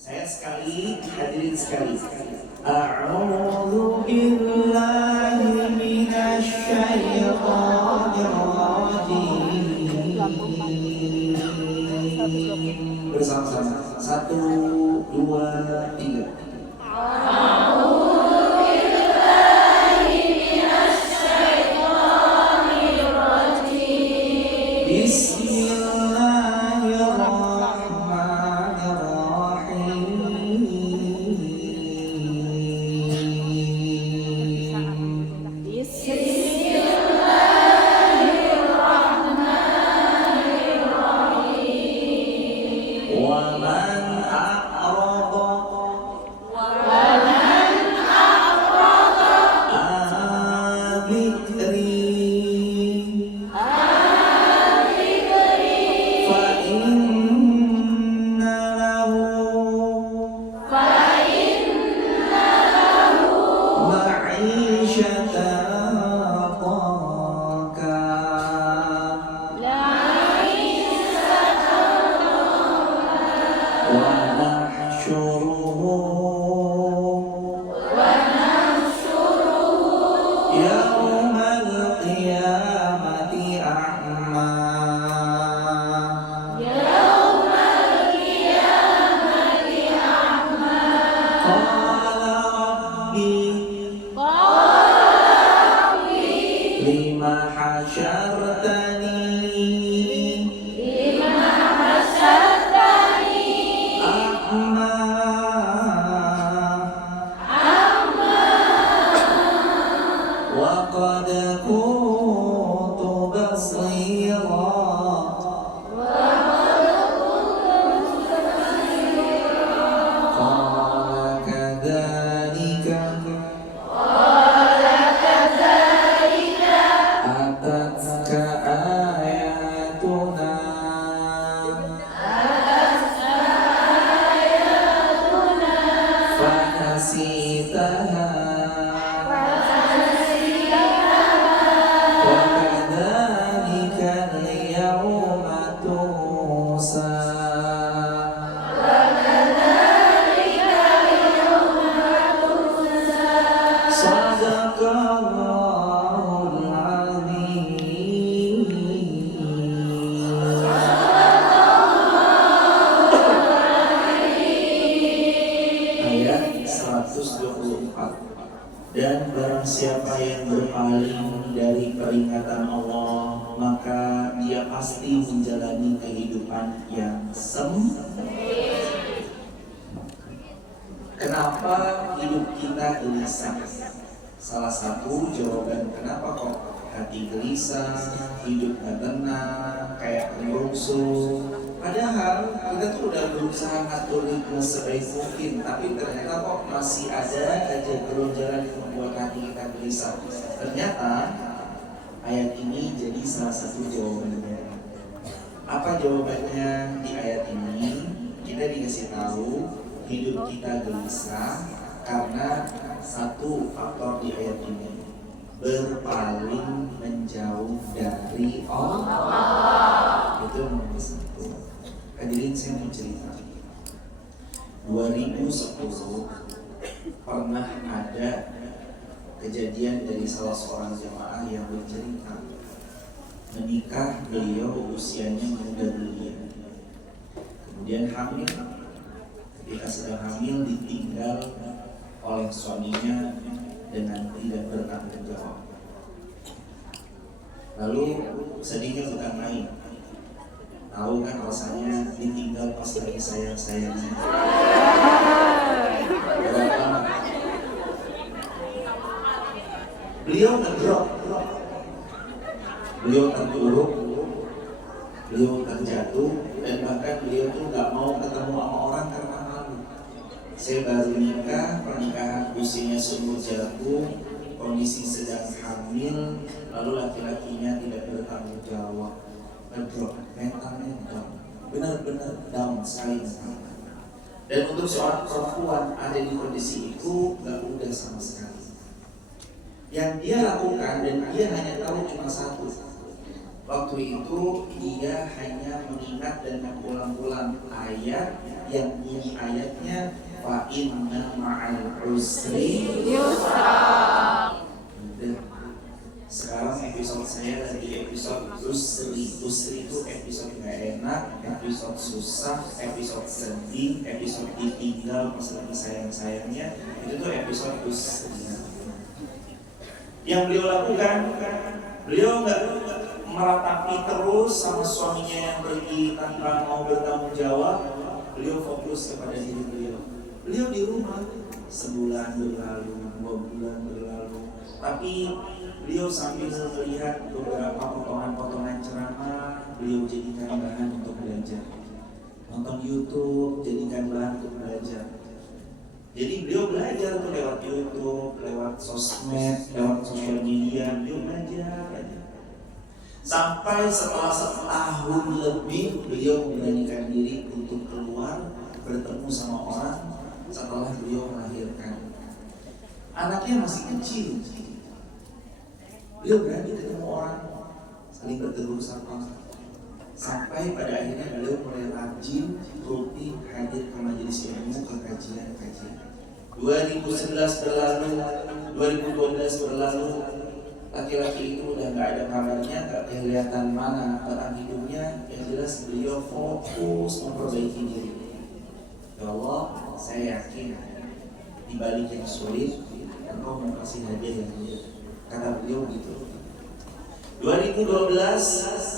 Saya sekali, hadirin sekali. A'udzu billahi minasy syaithanir rajim. Bersama-sama. 1, 2, 3. Dan barang siapa yang berpaling dari peringatan Allah, maka dia pasti menjalani kehidupan yang sempit. Kenapa hidup kita gelisah? Salah satu jawaban kenapa kok hati gelisah, hidup gak tenang, kayak kerusuh. Padahal kita tuh udah berusaha ngatur ritme sebaik mungkin, tapi ternyata kok masih ada aja geronjalan yang membuat hati kita gelisah. Ternyata ayat ini jadi salah satu jawabannya. Apa jawabannya di ayat ini? Kita dikasih tahu hidup kita gelisah karena satu faktor di ayat ini, berpaling menjauh dari Allah. Itu nomor satu. Hadirin, saya mau cerita. 2010 pernah ada kejadian dari salah seorang jemaah yang bercerita menikah, beliau usianya muda belia, kemudian hamil. Ketika sedang hamil ditinggal oleh suaminya dengan tidak bertanggung jawab. Lalu sedihnya bukan main. Tahu kan rasanya ditinggal pas lagi sayang-sayangnya. Beliau ngedrop, beliau terpuruk, beliau terjatuh, dan bahkan beliau tuh nggak mau ketemu sama orang karena malu. Saya baru nikah, pernikahan usianya sumur jatuh, kondisi sedang hamil, lalu laki-lakinya tidak bertanggung jawab. Ngedrop, mentalnya down, benar-benar down sekali. Dan untuk seorang perempuan ada di kondisi itu gak mudah sama sekali. Yang dia lakukan dan dia hanya tahu cuma satu, Waktu itu dia hanya mengingat dan mengulang-ulang ayat yang bunyi ayatnya fa inna ma'al usri yusra. Sekarang episode saya lagi episode usri. Usri itu episode gak enak, episode susah, episode sedih, episode ditinggal pas lagi sayang-sayangnya. Itu tuh episode usri. Yang beliau lakukan, beliau nggak meratapi terus sama suaminya yang pergi tanpa mau bertanggung jawab. Beliau fokus kepada diri beliau. Beliau di rumah sebulan berlalu, 2 bulan berlalu, tapi beliau sambil melihat beberapa potongan-potongan ceramah, beliau jadikan bahan untuk belajar. Nonton YouTube, jadikan bahan untuk belajar. Jadi beliau belajar tuh lewat YouTube, lewat sosmed, lewat sosial media, beliau belajar aja. Sampai setelah setahun lebih beliau memberanikan diri untuk keluar bertemu sama orang setelah beliau melahirkan. Anaknya masih kecil. Beliau berani ketemu orang, saling bertegur sapa. Sampai pada akhirnya beliau mulai rajin rutin hadir ke majelis ilmu, ke kajian-kajian. 2011 berlalu, 2012 berlalu, laki-laki itu udah nggak ada kabarnya, nggak kelihatan mana batang hidungnya. Yang jelas beliau fokus memperbaiki diri. Ya Allah, saya yakin di balik yang sulit, Engkau mau kasih hadiah yang mulia. Kata beliau gitu. 2012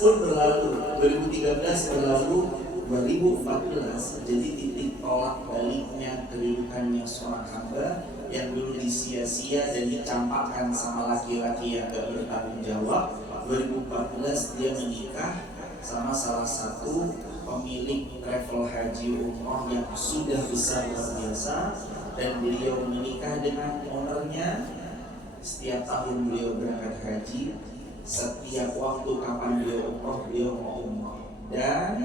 pun berlalu, 2013 berlalu, 2014 jadi titik tolak baliknya kehidupannya seorang hamba yang dulu disia-sia dan dicampakkan sama laki-laki yang gak bertanggung jawab. 2014 dia menikah sama salah satu pemilik travel haji umroh yang sudah besar luar biasa, dan beliau menikah dengan ownernya. Setiap tahun beliau berangkat haji, setiap waktu kapan beliau umroh, beliau mau umroh. Dan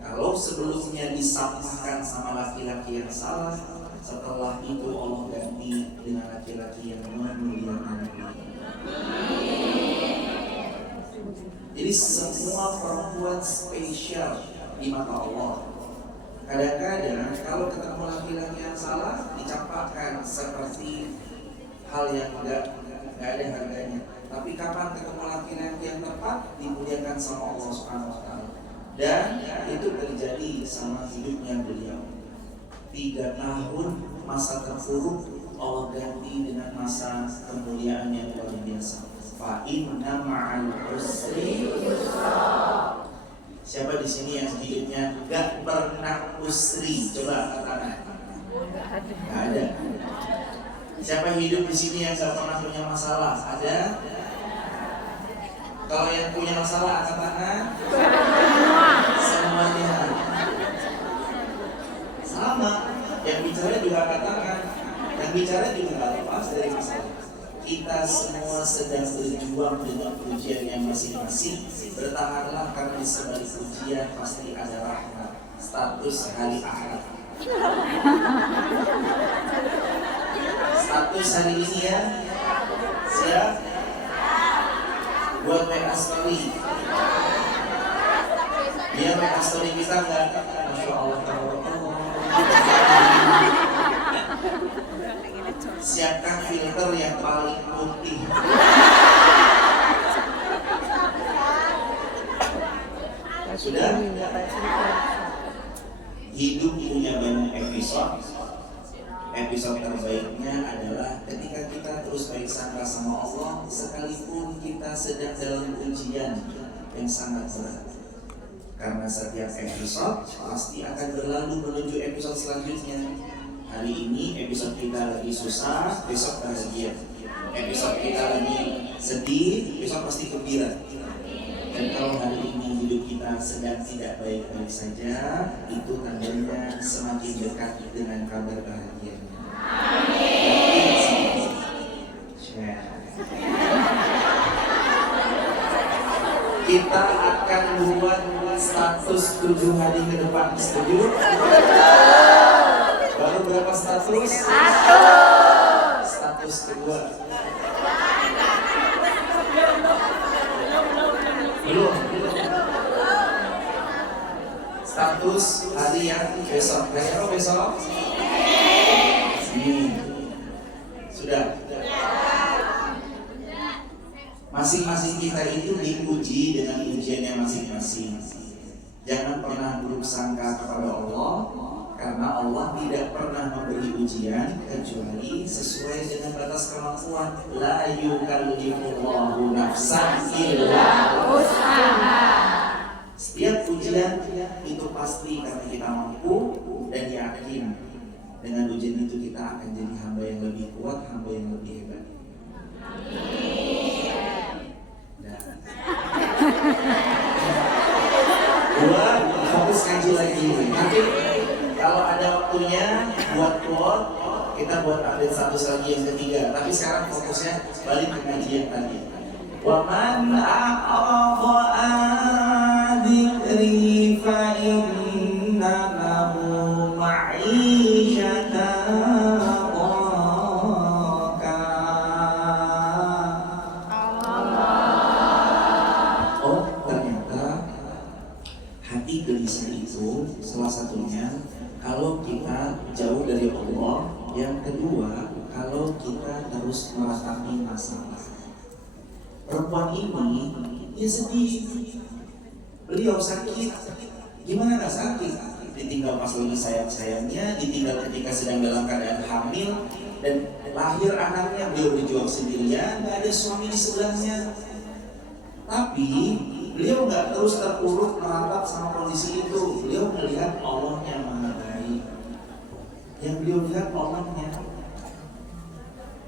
kalau sebelumnya disampaikan sama laki-laki yang salah, setelah itu Allah ganti dengan laki-laki yang memuliakan beliau. Jadi semua perempuan spesial di mata Allah. Kadang-kadang kalau ketemu laki-laki yang salah, dicampakkan seperti hal yang enggak ada harganya. Tapi kapan ketemu laki-laki yang tepat, dimuliakan sama Allah Subhanahu wa taala. Dan itu terjadi sama hidupnya beliau. 3 tahun masa terpuruk Allah ganti dengan masa kemuliaan yang luar biasa. Fa inna ma'al usri yusra. Siapa di sini yang hidupnya gak pernah usri? Coba katakan. Gak ada. Siapa hidup di sini yang gak pernah punya masalah? Ada? Kalau yang punya masalah angkat tangan. Semuanya. Sama. Yang bicara juga angkat tangan. Yang bicara juga gak lepas dari masalah. Kita semua sedang berjuang dengan ujiannya masing-masing. Bertahanlah karena di sebalik ujian pasti ada rahmat. Status hari Ahad. Status hari ini ya. Siap? Buat WA story. Biar WA story kita enggak Masya Allah. Siapkan filter yang paling putih. Sudah? Hidup punya banyak episode. Episode terbaiknya adalah ketika kita terus baik sangka sama Allah, sekalipun kita sedang dalam ujian yang sangat berat. Karena setiap episode pasti akan berlalu menuju episode selanjutnya. Hari ini episode kita lagi susah, besok bahagia. Episode kita lagi sedih, besok pasti gembira. Dan kalau hari ini hidup kita sedang tidak baik-baik saja, itu tandanya semakin dekat dengan kabar bahagianya. Amin. Kita akan buat status 7 hari ke depan. Setuju? Baru berapa status? 1. Status kedua. Belum. besok? Ini sudah. Masing-masing kita itu diuji dengan ujiannya masing-masing. Jangan pernah buruk sangka kepada Allah, karena Allah tidak pernah memberi ujian kecuali sesuai dengan batas kemampuan. La yukallifullahu nafsan illa wus'aha. Setiap ujian itu pasti karena kita mampu dan yakin dengan ujian itu kita akan jadi hamba yang lebih kuat, hamba yang lebih hebat. Buat fokus kaji lagi. Nanti kalau ada waktunya buat quote, kita buat update status lagi yang ketiga. Tapi sekarang fokusnya balik ke kajian tadi. Wa man a'rada an dzikri fa inna lahu ma'isyatan salah satunya kalau kita jauh dari Allah, yang kedua kalau kita terus meratapi masalah. Perempuan ini dia sedih, beliau sakit, gimana nggak sakit? Ditinggal pas lagi sayang-sayangnya, ditinggal ketika sedang dalam keadaan hamil dan lahir anaknya, beliau berjuang sendirian, nggak ada suami di sebelahnya. Tapi beliau nggak terus terpuruk meratap sama kondisi itu. Beliau melihat Allahnya Maha Baik. Yang beliau lihat Allahnya.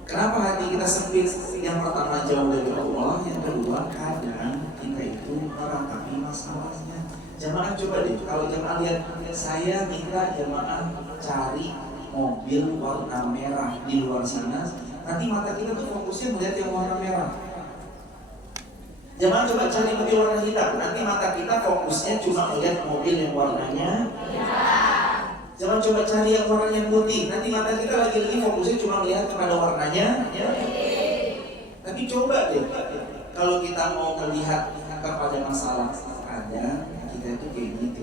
Kenapa hati kita sempit? Yang pertama jauh dari Allah, yang kedua kadang kita itu meratapi masalahnya. Jamaah coba deh, kalau jamaah lihat, saya minta jamaah cari mobil warna merah di luar sana. Nanti mata kita tuh fokusnya melihat yang warna merah. Jangan coba cari mobil warna hitam, nanti mata kita fokusnya cuma melihat mobil yang warnanya hitam. Jangan coba cari yang warnanya putih, nanti mata kita lagi-lagi fokusnya cuma melihat kepada warnanya putih. Tapi coba deh, kalau kita mau melihat kepada masalah ada, kita itu kayak gitu.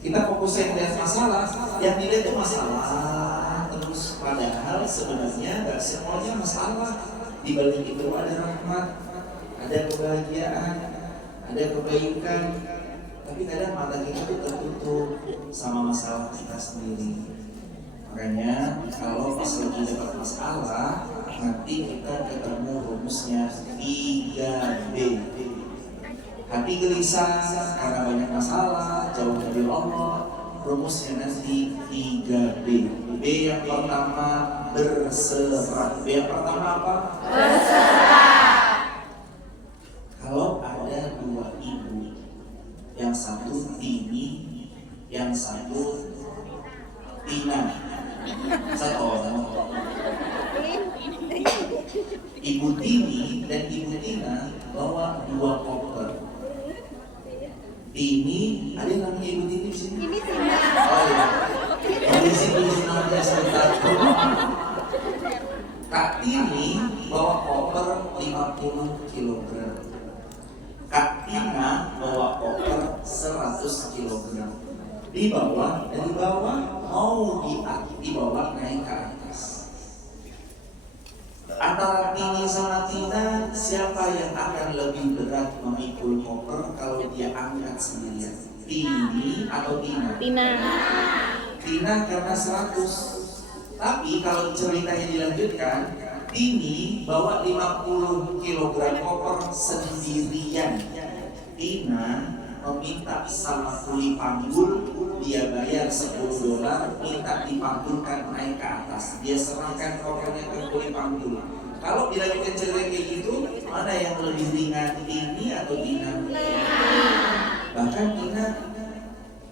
Kita fokusnya melihat masalah, yang dilihat itu masalah terus. Padahal sebenarnya nggak semuanya masalah. Di balik itu ada rahmat, ada kebahagiaan, ada kebaikan. Tapi kadang mata kita tuh tertutup sama masalah kita sendiri. Makanya kalau pas lagi dapat masalah, nanti kita ketemu rumusnya 3B. Hati gelisah karena banyak masalah, jauh dari Allah. Rumusnya nanti 3B. B yang pertama berserah. B yang pertama apa? Berserah. Kalau ada dua ibu, yang satu Tini, yang satu Tina. Saya orang. Ibu Tini dan Ibu Tina bawa dua koper. Tini, ada yang namanya Ibu Tini di sini? Ini Tina. Oh iya. Polisi namanya sebentar. Kak Tini bawa koper 50 kg. Kak Tina bawa koper 100 kg. Di bawah, dari bawah mau dibawa naik ke atas. Antara Tini sama Tina, siapa yang akan lebih berat memikul koper kalau dia angkat sendirian? Tini atau Tina? Tina. Tina karena 100. Tapi kalau ceritanya dilanjutkan, Tini bawa 50 kg koper sendirian. Tina meminta sama kuli panggul, dia bayar $10, minta dipanggulkan naik ke atas. Dia serahkan kopernya ke kuli panggul. Kalau dilanjutkan cerita kayak gitu, mana yang lebih ringan, Tini atau Tina? Bahkan Tina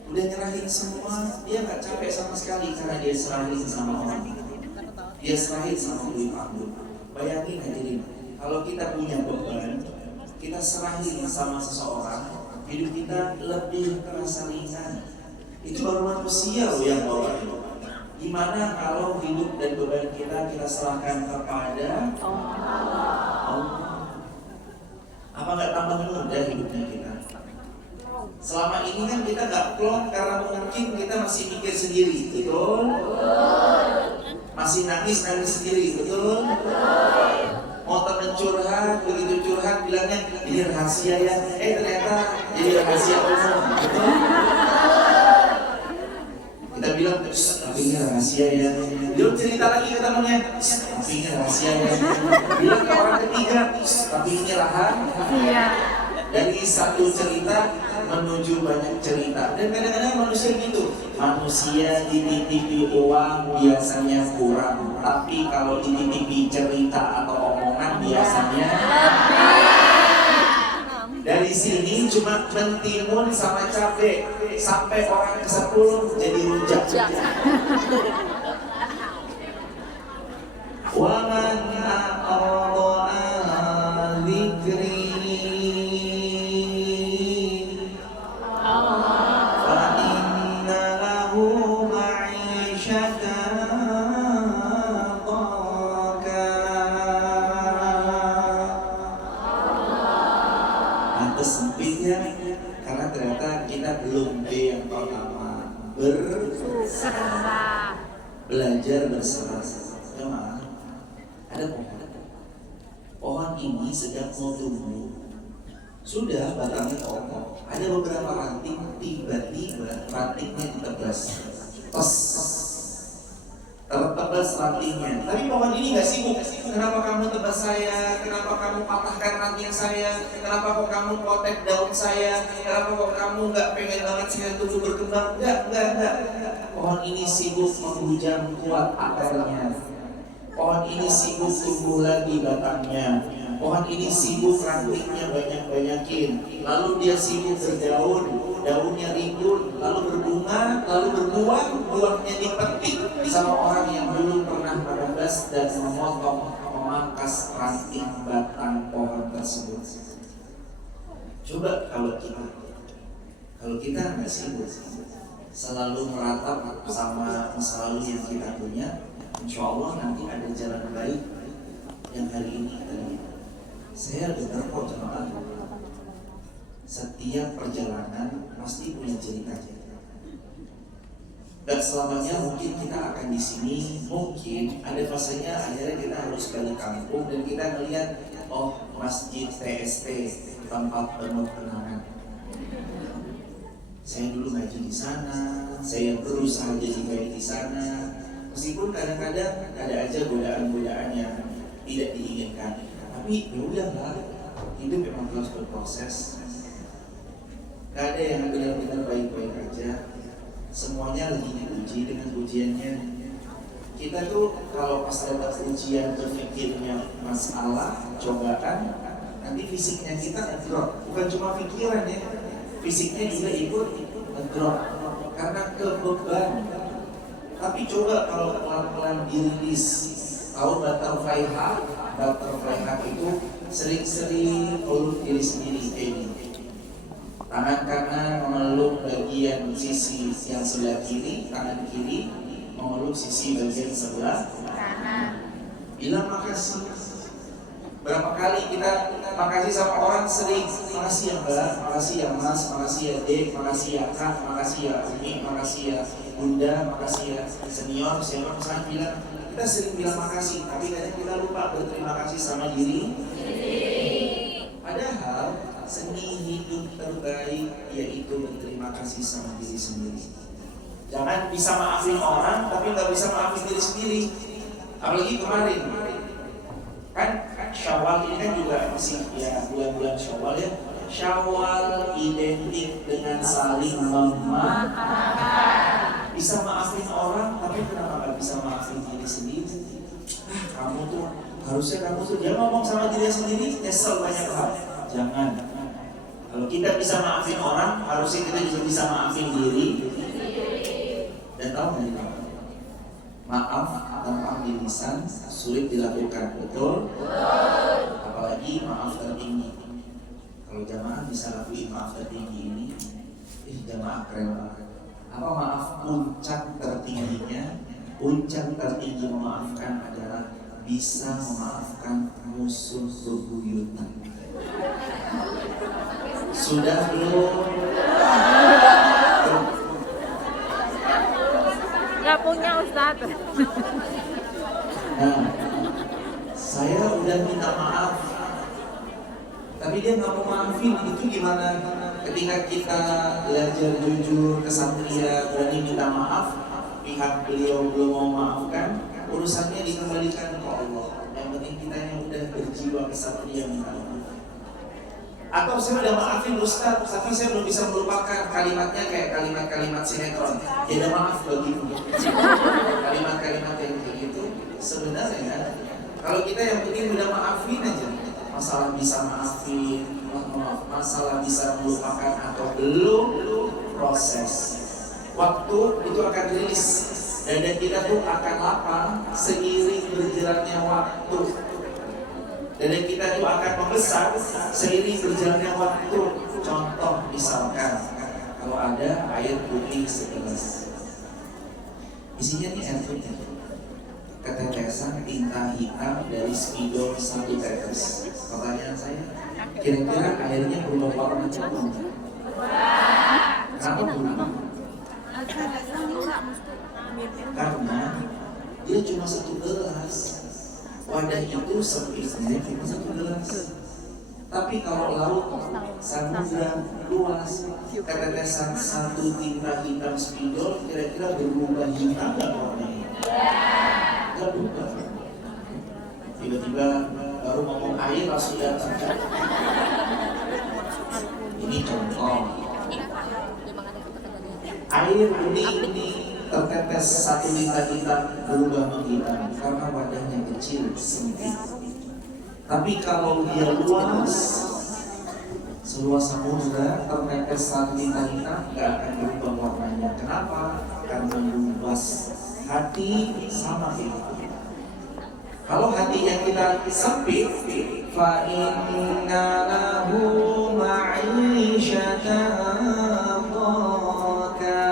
udah nyerahin semua, dia nggak capek sama sekali karena dia serahin sama orang. Dia serahin sama kuli panggul. Bayangin hadirin, kalau kita punya beban, kita serahin sama seseorang, hidup kita lebih terasa ringan. Itu baru manusia loh yang bawa. Gimana kalau hidup dan beban kita serahkan kepada Allah? Apa nggak tambah mudah hidupnya kita? Selama ini kan kita nggak plong karena mungkin kita masih mikir sendiri, betul? Masih nangis sendiri, betul? Mau temen curhat, begitu curhat bilangnya ini rahasia ya, ternyata jadi rahasia umum, betul? Kita bilang, tapi ini rahasia ya. Dia cerita lagi ke temennya, tapi ini rahasia ya. Bilang ke orang ketiga, tapi ini rahasia. Dari satu cerita menuju banyak cerita. Dan kadang-kadang manusia gitu. Manusia dititipi uang biasanya kurang, tapi kalau dititipi cerita atau omongan biasanya. Dari sini cuma mentimun sama cabai, sampai orang ke-10 jadi rujak. Wa man a'rada dzikri fa inna lahu ma'isyatan dhanka. Pantes sempitnya karena ternyata kita belum B yang pertama, berserah, belajar berserah. Jemaah, ada pohon ini sedang mau tumbuh, sudah batangnya kokoh, ada beberapa ranting, tiba-tiba rantingnya ditebas, tertebas rantingnya. Tapi pohon ini nggak sibuk. Kenapa kamu tebas saya? Kenapa kamu patahkan ranting saya? Kenapa kok kamu potek daun saya? Kenapa kok kamu nggak pengen banget saya tumbuh berkembang? Enggak. Pohon ini sibuk menghujam kuat akarnya. Pohon ini sibuk tumbuh lagi batangnya. Pohon ini sibuk rantingnya banyak-banyakin. Lalu dia sibuk berdaun, daunnya rimbun, lalu berbunga, lalu berbuah, buahnya dipetik sama orang yang dulu pernah menebas dan memangkas ranting batang pohon tersebut. Coba kalau kita nggak sibuk, selalu meratap sama masa lalu yang kita punya, insya Allah nanti ada jalan baik yang hari ini kita lihat. Saya dengar kok jemaah, setiap perjalanan pasti punya ceritanya. Dan selamanya mungkin kita akan di sini, mungkin ada fasenya akhirnya kita harus balik kampung dan kita melihat, oh masjid TST, tempat penuh kenangan. Saya dulu ngaji di sana, saya berusaha jadi baik di sana. Meskipun kadang-kadang ada aja godaan-godaan yang tidak diinginkan. Tapi ya udahlah, hidup memang terus berproses. Gak ada yang benar-benar baik-baik aja. Semuanya lagi diuji dengan ujiannya. Kita tuh kalau pas ada ujian berpikirnya masalah, cobaan, nanti fisiknya kita ngedrop. Bukan cuma pikiran ya, fisiknya juga ikut ngedrop karena kebeban. Tapi coba kalau pelan-pelan dirilis. Tahu butterfly hug itu sering-sering peluk diri sendiri kayak gini. Tangan kanan memeluk bagian sisi yang sebelah kiri, tangan kiri memeluk sisi bagian sebelah kanan. Bilang makasih. Berapa kali kita makasih sama orang sering. Makasih ya Mbak, makasih ya Mas, makasih ya Dek, makasih ya Kak, makasih ya Umi, makasih ya Bunda, makasih ya senior, siapa misalnya bilang. Kita sering bilang makasih, tapi kadang kita lupa berterima kasih sama diri. Padahal seni hidup terbaik yaitu berterima kasih sama diri sendiri. Jangan bisa maafin orang, tapi nggak bisa maafin diri sendiri. Apalagi kemarin, kan Syawal ini kan juga masih ya bulan-bulan Syawal ya. Syawal identik dengan saling memaafkan. Bisa maafin orang, tapi kenapa nggak bisa maafin diri sendiri? Kamu tuh harusnya dia ngomong sama diri sendiri, nyesel banyak hal. Jangan. Kalau kita bisa maafin orang, harusnya kita juga bisa maafin diri. Dan tahu nggak nih? Maaf tanpa lisan sulit dilakukan, betul? Apalagi maaf tertinggi. Kalau jamaah bisa lakuin maaf tertinggi ini, jamaah keren banget. Apa maaf puncak tertingginya? Puncak tertinggi memaafkan adalah bisa memaafkan musuh bebuyutan. Sudah belum? kampungnya Ustaz. Nah, saya udah minta maaf, tapi dia nggak mau maafin. Itu gimana? Ketika kita belajar jujur, kesatria, berani minta maaf, pihak beliau belum mau maafkan, urusannya dikembalikan ke Allah. Yang penting kita yang udah berjiwa kesatria minta maaf. Atau saya udah maafin Ustaz, tapi saya belum bisa melupakan kalimatnya kayak kalimat-kalimat sinetron. Ya udah maaf bagimu. Kalimat-kalimat yang kayak gitu sebenarnya kalau kita yang penting udah maafin aja. Masalah bisa maafin, masalah bisa melupakan atau belum, proses. Waktu itu akan rilis, dada kita tuh akan lapang seiring berjalannya waktu. Dada kita tuh akan membesar seiring berjalannya waktu. Contoh misalkan kalau ada air putih segelas, isinya nih air putih, ketetesan tinta hitam dari spidol 1 tetes. Pertanyaan saya, kira-kira airnya berubah warna apa? Kenapa berubah? Karena dia cuma 1 gelas. Wadah itu sempitnya cuma 1 gelas. Tapi kalau laut, samudra luas, ketetesan 1 tinta hitam spidol kira-kira berubah hitam nggak warnanya? Nggak berubah. Tiba-tiba baru ngomong air langsung datang. Ini contoh. Air ini tertetes 1 tinta hitam berubah menghitam karena wadahnya kecil, sempit. Tapi kalau dia luas, seluas samudra, tertetes 1 tinta hitam nggak akan berubah warnanya. Kenapa? Karena luas. Hati sama itu. Kalau hatinya kita sempit, fa inna lahu ma'isyatan dhanka.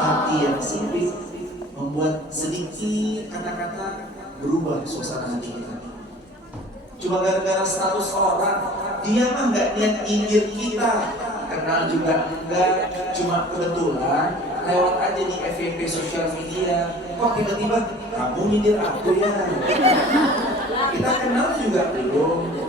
Hati yang sempit membuat sedikit kata-kata berubah suasana hati kita. Cuma gara-gara status orang, dia mah nggak niat nyindir kita, kenal juga enggak, cuma kebetulan lewat aja di FYP sosial media. Kok tiba-tiba kamu nyindir aku ya? Kita kenal juga belum.